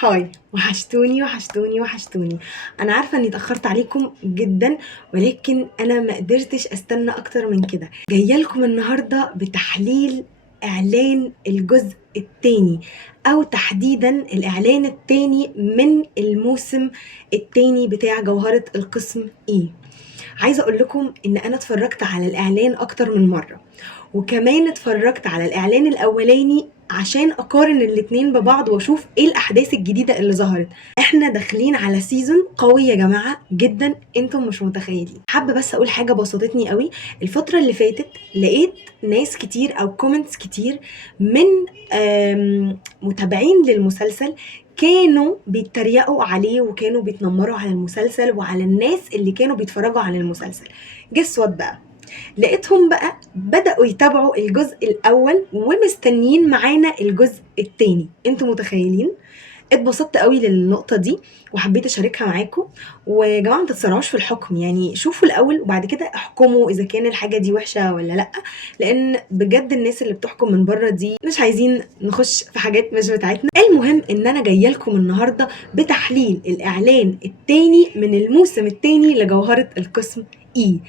هاي، وحشتوني وحشتوني وحشتوني. انا عارفه اني اتاخرت عليكم جدا، ولكن انا ما قدرتش استنى اكتر من كده. جايه لكم النهارده بتحليل اعلان الجزء الثاني، او تحديدا الاعلان الثاني من الموسم الثاني بتاع جوهره القسم ايه. عايزه اقول لكم ان انا اتفرجت على الاعلان اكتر من مره، وكمان اتفرجت على الاعلان الاولاني عشان اقارن الاتنين ببعض واشوف ايه الاحداث الجديده اللي ظهرت. احنا داخلين على سيزون قوي يا جماعه جدا، انتم مش متخيلين. حابه بس اقول حاجه بسطتني قوي. الفتره اللي فاتت لقيت ناس كتير او كومنتس كتير من متابعين للمسلسل كانوا بيتريقوا عليه، وكانوا بيتنمروا على المسلسل وعلى الناس اللي كانوا بيتفرجوا على المسلسل. جس وات بقى، لقيتهم بقى بدأوا يتابعوا الجزء الأول ومستنيين معانا الجزء التاني. انتوا متخيلين؟ اتبسطت قوي للنقطة دي وحبيت اشاركها معاكم. ويا جماعة ما تتسرعوش في الحكم، يعني شوفوا الأول وبعد كده احكموا إذا كان الحاجة دي وحشة ولا لأ، لأن بجد الناس اللي بتحكم من بره دي مش عايزين نخش في حاجات مش بتاعتنا. المهم إن أنا جاية لكم النهاردة بتحليل الإعلان التاني من الموسم التاني لجوهرة القسم إي.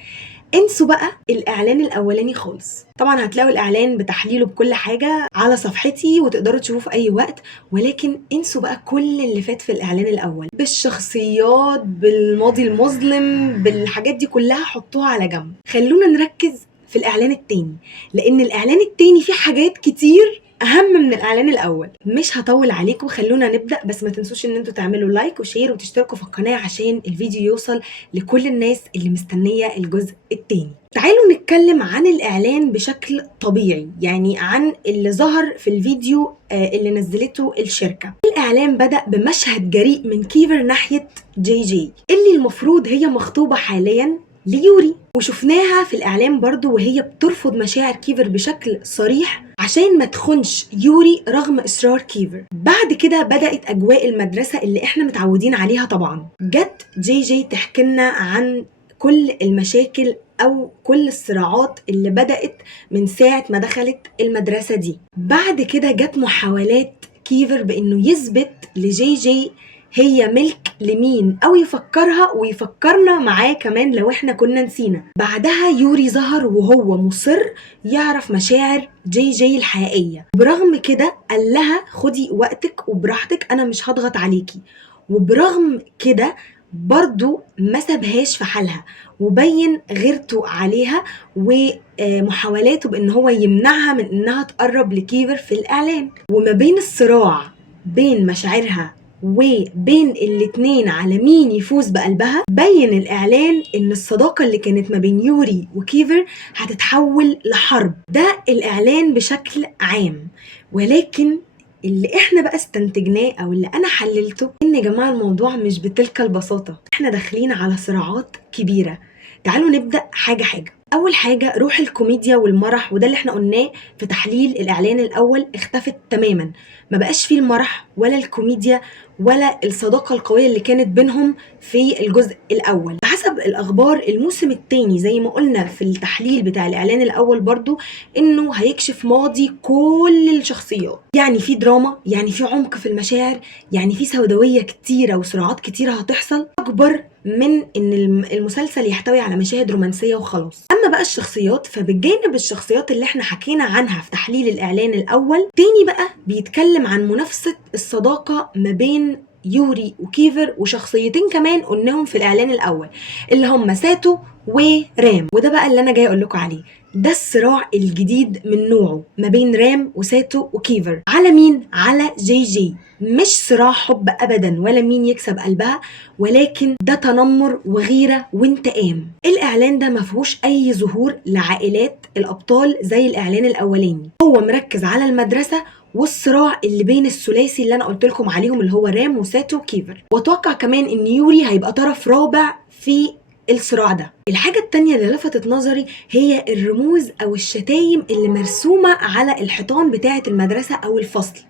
انسوا بقى الاعلان الاولاني خالص. طبعا هتلاقوا الاعلان بتحليله بكل حاجه على صفحتي وتقدروا تشوفوه في اي وقت، ولكن انسوا بقى كل اللي فات في الاعلان الاول، بالشخصيات، بالماضي المظلم، بالحاجات دي كلها حطوها على جنب. خلونا نركز في الاعلان التاني، لان الاعلان التاني فيه حاجات كتير اهم من الاعلان الاول. مش هطول عليكم، خلونا نبدا. بس ما تنسوش ان انتوا تعملوا لايك وشير وتشتركوا في القناه عشان الفيديو يوصل لكل الناس اللي مستنيه الجزء التاني. تعالوا نتكلم عن الاعلان بشكل طبيعي، يعني عن اللي ظهر في الفيديو اللي نزلته الشركه. الاعلان بدا بمشهد جريء من كيفر ناحيه جي جي، اللي المفروض هي مخطوبه حاليا ليوري، وشفناها في الاعلان برضو وهي بترفض مشاعر كيفر بشكل صريح عشان ما تخونش يوري رغم اصرار كيفر. بعد كده بدات اجواء المدرسه اللي احنا متعودين عليها. طبعا جت جي جي تحكي لنا عن كل المشاكل او كل الصراعات اللي بدات من ساعه ما دخلت المدرسه دي. بعد كده جت محاولات كيفر بانه يثبت لجي جي هي ملك لمين، او يفكرها ويفكرنا معاه كمان لو احنا كنا نسينا. بعدها يوري ظهر وهو مصر يعرف مشاعر جي جي الحقيقية، برغم كده قال لها خدي وقتك وبراحتك، انا مش هضغط عليكي. وبرغم كده برضو ما سابهاش في حالها، وبين غيرته عليها ومحاولاته بان هو يمنعها من انها تقرب لكيفر في الاعلان. وما بين الصراع بين مشاعرها وبين الاتنين على مين يفوز بقلبها، بين الإعلان إن الصداقة اللي كانت ما بين يوري وكيفر هتتحول لحرب. ده الإعلان بشكل عام، ولكن اللي احنا بقى استنتجناه او اللي انا حللته ان يا جماعة الموضوع مش بتلك البساطة. احنا داخلين على صراعات كبيرة. تعالوا نبدأ حاجة حاجة. اول حاجة روح الكوميديا والمرح، وده اللي احنا قلناه في تحليل الاعلان الاول، اختفت تماما. ما بقاش فيه المرح ولا الكوميديا ولا الصداقة القوية اللي كانت بينهم في الجزء الأول. بحسب الأخبار الموسم الثاني زي ما قلنا في التحليل بتاع الإعلان الأول برضو، إنه هيكشف ماضي كل الشخصيات. يعني في دراما، يعني في عمق في المشاعر، يعني في سوداوية كتيرة وصراعات كتيرة هتحصل أكبر من إن المسلسل يحتوي على مشاهد رومانسية وخلاص. أما بقى الشخصيات، فبجانب الشخصيات اللي احنا حكينا عنها في تحليل الإعلان الأول، تاني بقى بيتكلم عن منافسة الصداقة ما بين يوري وكيفر، وشخصيتين كمان قلناهم في الاعلان الاول اللي هم ساتو ورام. وده بقى اللي انا جاي اقول لكم عليه، ده الصراع الجديد من نوعه ما بين رام وساتو وكيفر. على مين؟ على جي جي. مش صراع حب ابدا ولا مين يكسب قلبها، ولكن ده تنمر وغيره وانتقام. الاعلان ده ما فيهوش اي ظهور لعائلات الابطال زي الاعلان الاولاني، هو مركز على المدرسه والصراع اللي بين الثلاثي اللي انا قلت لكم عليهم اللي هو رام وساتو وكيفر. واتوقع كمان ان يوري هيبقى طرف رابع في الصراع ده. الحاجة التانية اللي لفتت نظري هي الرموز او الشتايم اللي مرسومة على الحيطان بتاعة المدرسة او الفصل،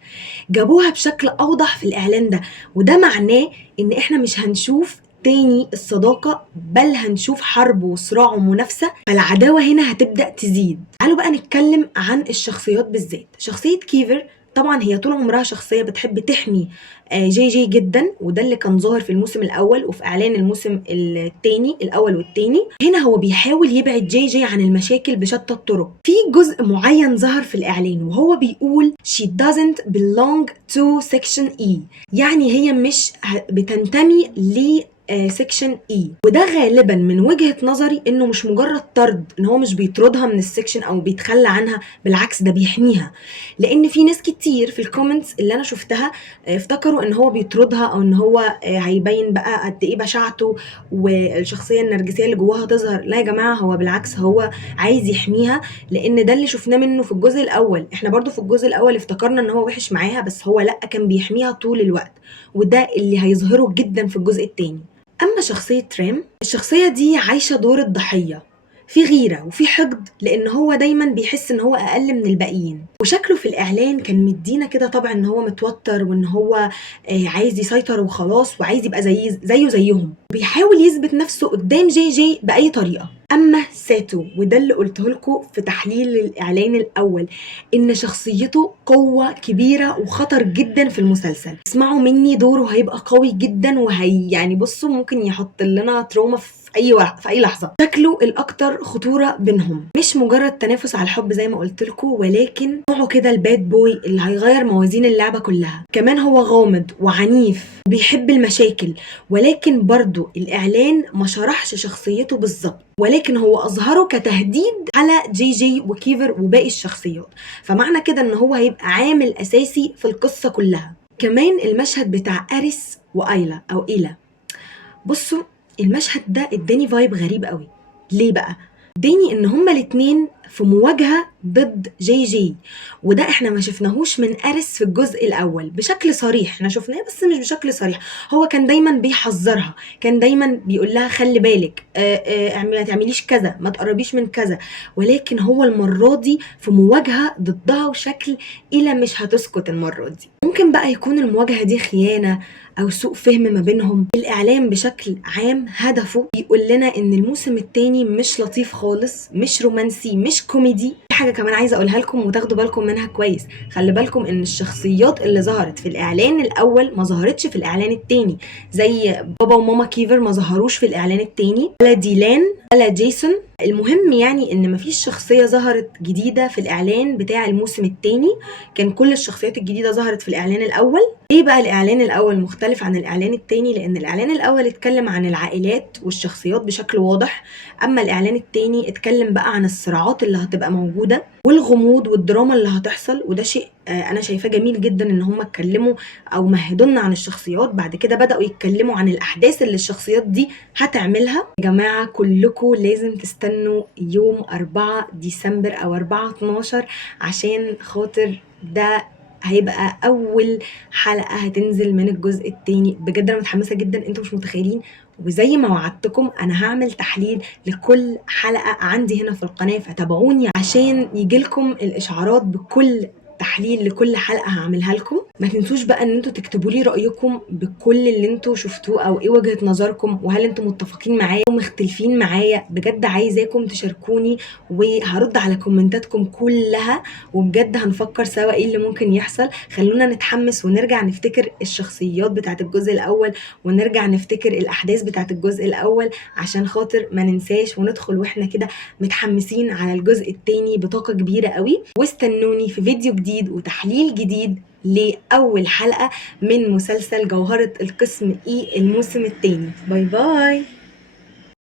جابوها بشكل اوضح في الاعلان ده. وده معناه ان احنا مش هنشوف تاني الصداقة، بل هنشوف حرب وصراع ومنافسة، فالعداوة هنا هتبدأ تزيد. تعالوا بقى نتكلم عن الشخصيات بالذات. شخصية كيفر طبعا هي طول عمرها شخصيه بتحب تحمي جي جي جدا، وده اللي كان ظاهر في الموسم الاول وفي اعلان الموسم الثاني الاول والثاني. هنا هو بيحاول يبعد جي جي عن المشاكل بشتى الطرق. في جزء معين ظهر في الاعلان وهو بيقول she doesn't belong to section E، يعني هي مش بتنتمي ل سيكشن اي. وده غالبا من وجهة نظري انه مش مجرد طرد، ان هو مش بيطردها من السيكشن او بيتخلى عنها، بالعكس ده بيحميها. لان في ناس كتير في الكومنتس اللي انا شفتها افتكروا ان هو بيطردها او ان هو هيبين بقى قد ايه بشاعته والشخصيه النرجسيه اللي جواها تظهر. لا يا جماعه، هو بالعكس هو عايز يحميها، لان ده اللي شفناه منه في الجزء الاول. احنا برضو في الجزء الاول افتكرنا ان هو وحش معاها، بس هو لا، كان بيحميها طول الوقت، وده اللي هيظهره جدا في الجزء الثاني. اما شخصيه ترام، الشخصيه دي عايشه دور الضحيه، في غيرة وفي حقد، لان هو دايما بيحس ان هو اقل من الباقيين. وشكله في الاعلان كان مدينا كده طبع ان هو متوتر، وان هو عايز يسيطر وخلاص، وعايز يبقى زيه زيهم، بيحاول يثبت نفسه قدام جي جي باي طريقه. اما ساتو، وده اللي قلته لكم في تحليل الاعلان الاول، ان شخصيته قوه كبيره وخطر جدا في المسلسل. اسمعوا مني، دوره هيبقى قوي جدا، وهي يعني بصوا ممكن يحط لنا تروما في اي لحظه. شكله الاكتر خطوره بينهم، مش مجرد تنافس على الحب زي ما قلت لكم، ولكن نوعه كده الباد بوي اللي هيغير موازين اللعبه كلها. كمان هو غامض وعنيف وبيحب المشاكل، ولكن برضو الاعلان ما شرحش شخصيته بالظبط، ولكن هو اظهره كتهديد على جي جي وكيفر وباقي الشخصيات. فمعنى كده ان هو هيبقى عامل اساسي في القصه كلها. كمان المشهد بتاع اريس وايلا او ايلا، بصوا المشهد ده اداني فايب غريب قوي. ليه بقى؟ اداني ان هما الاتنين في مواجهة ضد جي جي، وده احنا ما شفناهوش من اريس في الجزء الاول بشكل صريح. احنا شفناه بس مش بشكل صريح، هو كان دايما بيحذرها، كان دايما بيقول لها خلي بالك، ما تعمليش كذا، ما تقربيش من كذا. ولكن هو المرة دي في مواجهة ضدها وشكل إلى مش هتسكت المرة دي. ممكن بقى يكون المواجهة دي خيانة أو سوء فهم ما بينهم. الإعلام بشكل عام هدفه بيقول لنا إن الموسم التاني مش لطيف خالص، مش رومانسي، مش كوميدي. في حاجة كمان عايزة أقولها لكم وتاخدوا بالكم منها كويس، خلي بالكم إن الشخصيات اللي ظهرت في الإعلان الأول ما ظهرتش في الإعلان التاني، زي بابا وماما كيفر ما ظهروش في الإعلان التاني، ولا ديلان ولا جيسون. المهم يعني ان مفيش شخصية ظهرت جديدة في الاعلان بتاع الموسم التاني، كان كل الشخصيات الجديدة ظهرت في الاعلان الاول. ليه بقى الاعلان الاول مختلف عن الاعلان التاني؟ لان الاعلان الاول اتكلم عن العائلات والشخصيات بشكل واضح، اما الاعلان التاني اتكلم بقى عن الصراعات اللي هتبقى موجودة والغموض والدراما اللي هتحصل. وده شيء انا شايفاه جميل جدا ان هم اتكلموا او مهدونا عن الشخصيات، بعد كده بدأوا يتكلموا عن الاحداث اللي الشخصيات دي هتعملها. يا جماعة كلكم لازم تستنوا يوم 4 ديسمبر او 4/12 عشان خاطر ده هيبقى اول حلقة هتنزل من الجزء التاني. بجد انا متحمسة جدا، انتوا مش متخيلين. وزي ما وعدتكم انا هعمل تحليل لكل حلقة عندي هنا في القناة، فتابعوني عشان يجيلكم الاشعارات بكل تحليل لكل حلقة هعملها لكم. ما تنسوش بقى ان انتوا تكتبوا لي رأيكم بكل اللي انتوا شفتوه، او ايه وجهة نظركم، وهل انتوا متفقين معايا او مختلفين معايا. بجد عايزاكم تشاركوني وهرد على كومنتاتكم كلها، وبجد هنفكر سوا ايه اللي ممكن يحصل. خلونا نتحمس ونرجع نفتكر الشخصيات بتاعت الجزء الاول، ونرجع نفتكر الاحداث بتاعت الجزء الاول عشان خاطر ما ننساش، وندخل واحنا كده متحمسين على الجزء التاني بطاقة كبيرة قوي. واستنوني في فيديو جديد وتحليل جديد لأول حلقة من مسلسل جوهرة القسم إي الموسم التاني. باي باي.